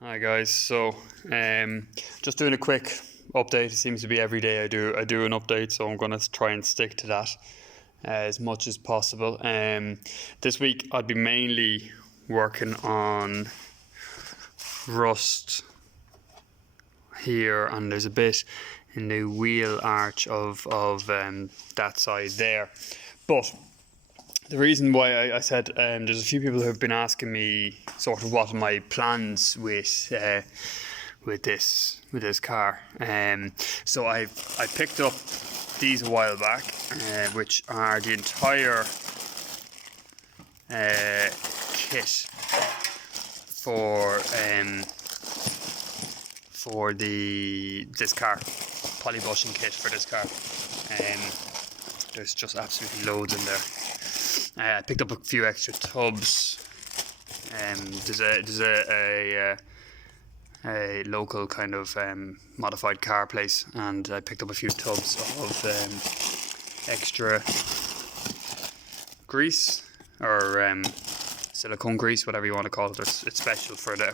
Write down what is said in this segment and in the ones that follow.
Hi guys, so just doing a quick update. It seems to be every day I do an update, so I'm gonna try and stick to that as much as possible. This week I'd be mainly working on rust here, and there's a bit in the wheel arch of that side there. But the reason why I said there's a few people who have been asking me sort of what are my plans with this car. So I picked up these a while back, which are the entire kit for this car, poly bushing kit for this car. There's just absolutely loads in there. I picked up a few extra tubs. There's a local kind of modified car place, and I picked up a few tubs of extra grease or silicone grease, whatever you want to call it. It's special for the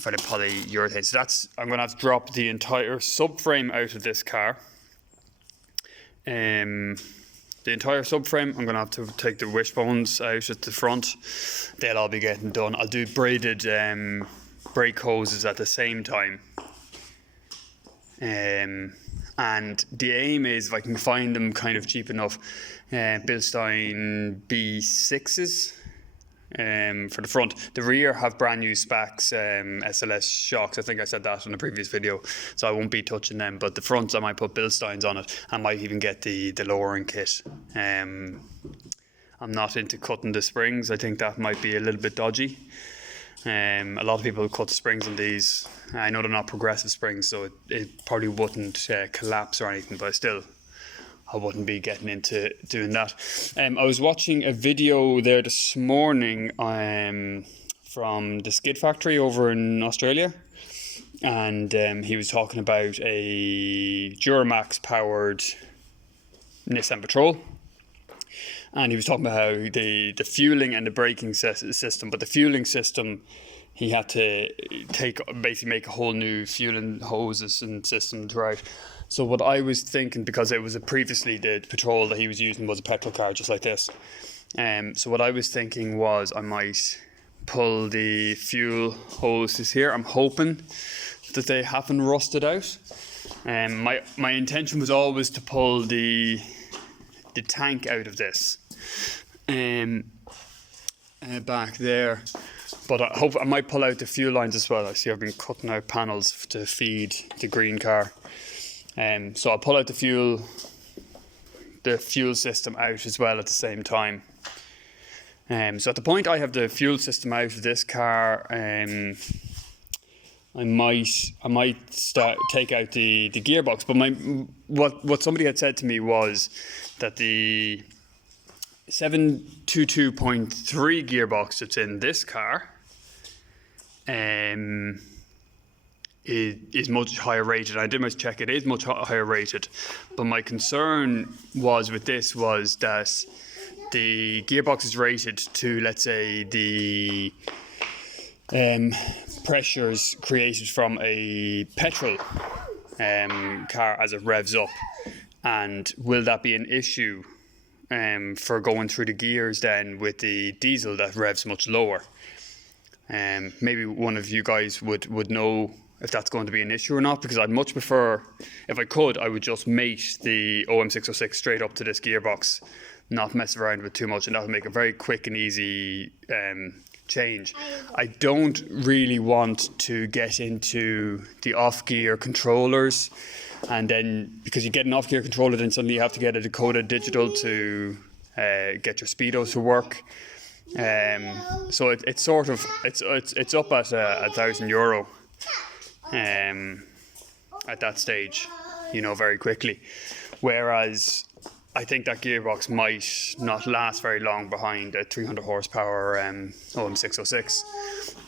polyurethane. So I'm going to have to drop the entire subframe out of this car. The entire subframe, I'm going to have to take the wishbones out at the front. They'll all be getting done. I'll do braided brake hoses at the same time. And the aim is, if I can find them kind of cheap enough, Bilstein B6s for the front. The rear have brand new Spax SLS shocks. I think I said that in a previous video, so I won't be touching them. But the fronts, I might put Bilsteins on it. I might even get the lowering kit. I'm not into cutting the springs. I think that might be a little bit dodgy. A lot of people cut the springs on these. I know they're not progressive springs, so it probably wouldn't collapse or anything, but I wouldn't be getting into doing that. I was watching a video there this morning from the skid factory over in Australia, and he was talking about a Duramax powered Nissan Patrol, and he was talking about how the fueling and the braking system, but the fueling system, he had to basically make a whole new fueling hoses and system throughout. So what I was thinking, because it was previously the Patrol that he was using was a petrol car just like this. So what I was thinking was I might pull the fuel hoses here. I'm hoping that they haven't rusted out. My intention was always to pull the tank out of this back there. But I might pull out the fuel lines as well. I see I've been cutting out panels to feed the green car. So I'll pull out the fuel system out as well at the same time. So at the point I have the fuel system out of this car, I might take out the gearbox. But what somebody had said to me was that the 722.3 gearbox that's in this car is much higher rated. I did much check, it is much higher rated, but my concern was that the gearbox is rated to, let's say, the pressures created from a petrol car as it revs up, and will that be an issue for going through the gears then with the diesel that revs much lower? Maybe one of you guys would know if that's going to be an issue or not, because I'd much prefer, if I could, I would just mate the OM606 straight up to this gearbox, not mess around with too much, and that would make a very quick and easy change. I don't really want to get into the off-gear controllers, and then, because you get an off-gear controller, then suddenly you have to get a Dakota digital to get your speedos to work. So it's sort of, it's up at €1,000 at that stage, very quickly. Whereas I think that gearbox might not last very long behind a 300 horsepower OM606.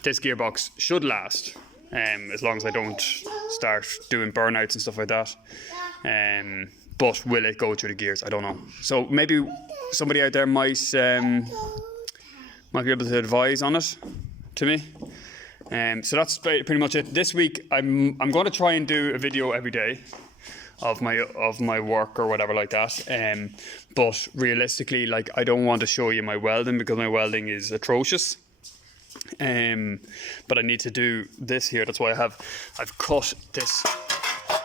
This gearbox should last, as long as I don't start doing burnouts and stuff like that. But will it go through the gears? I don't know. So maybe somebody out there might be able to advise on it to me. So that's pretty much it. This week I'm going to try and do a video every day of my work or whatever like that. But realistically, like, I don't want to show you my welding because my welding is atrocious. But I need to do this here. That's why I've cut this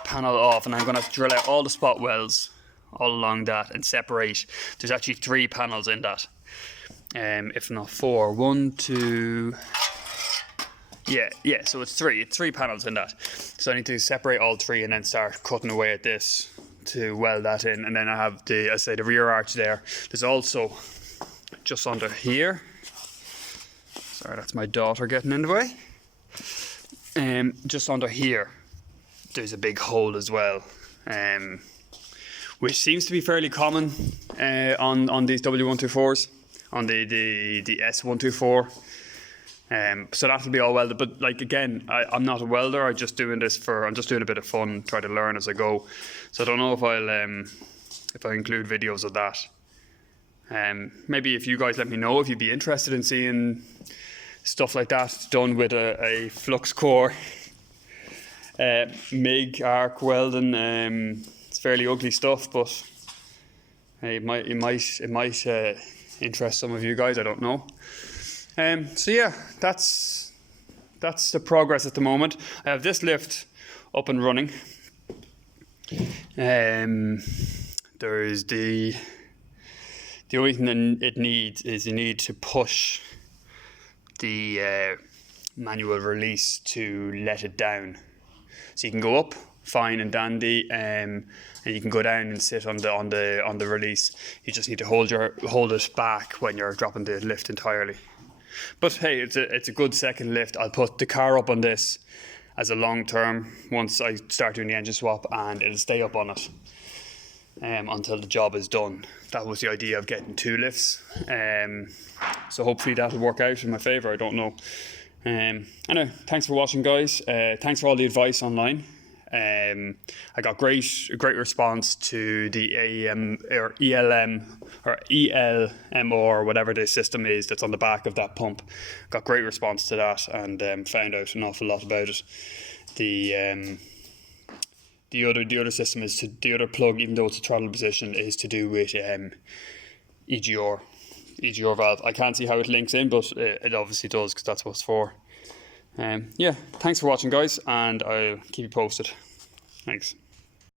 panel off, and I'm going to drill out all the spot welds all along that and separate. There's actually 3 panels in that, if not 4. 1, 2. Yeah, so it's 3 panels in that. So I need to separate all 3 and then start cutting away at this to weld that in. And then I have the rear arch there. There's also just under here. Sorry, that's my daughter getting in the way. Just under here, there's a big hole as well, which seems to be fairly common on these W124s, on the S124. So that'll be all welded. But like, again, I'm not a welder. I'm just doing a bit of fun, try to learn as I go. So I don't know if I'll include videos of that. Maybe if you guys let me know if you'd be interested in seeing stuff like that done with a flux core, MIG arc welding. It's fairly ugly stuff, but hey, it might interest some of you guys. I don't know. So yeah, that's the progress at the moment. I have this lift up and running. There's the only thing that it needs is you need to push the manual release to let it down. So you can go up fine and dandy, and you can go down and sit on the release. You just need to hold it back when you're dropping the lift entirely. But hey, it's a good second lift. I'll put the car up on this as a long term once I start doing the engine swap, and it'll stay up on it until the job is done. That was the idea of getting 2 lifts. So hopefully that'll work out in my favour. I don't know. Anyway, thanks for watching, guys. Thanks for all the advice online. I got great response to the AEM or ELM or ELMO or whatever the system is that's on the back of that pump. Got great response to that, and found out an awful lot about it. The other system is the other plug, even though it's a throttle position, is to do with EGR valve. I can't see how it links in, but it obviously does, because that's what it's for. Yeah, thanks for watching, guys, and I'll keep you posted. Thanks.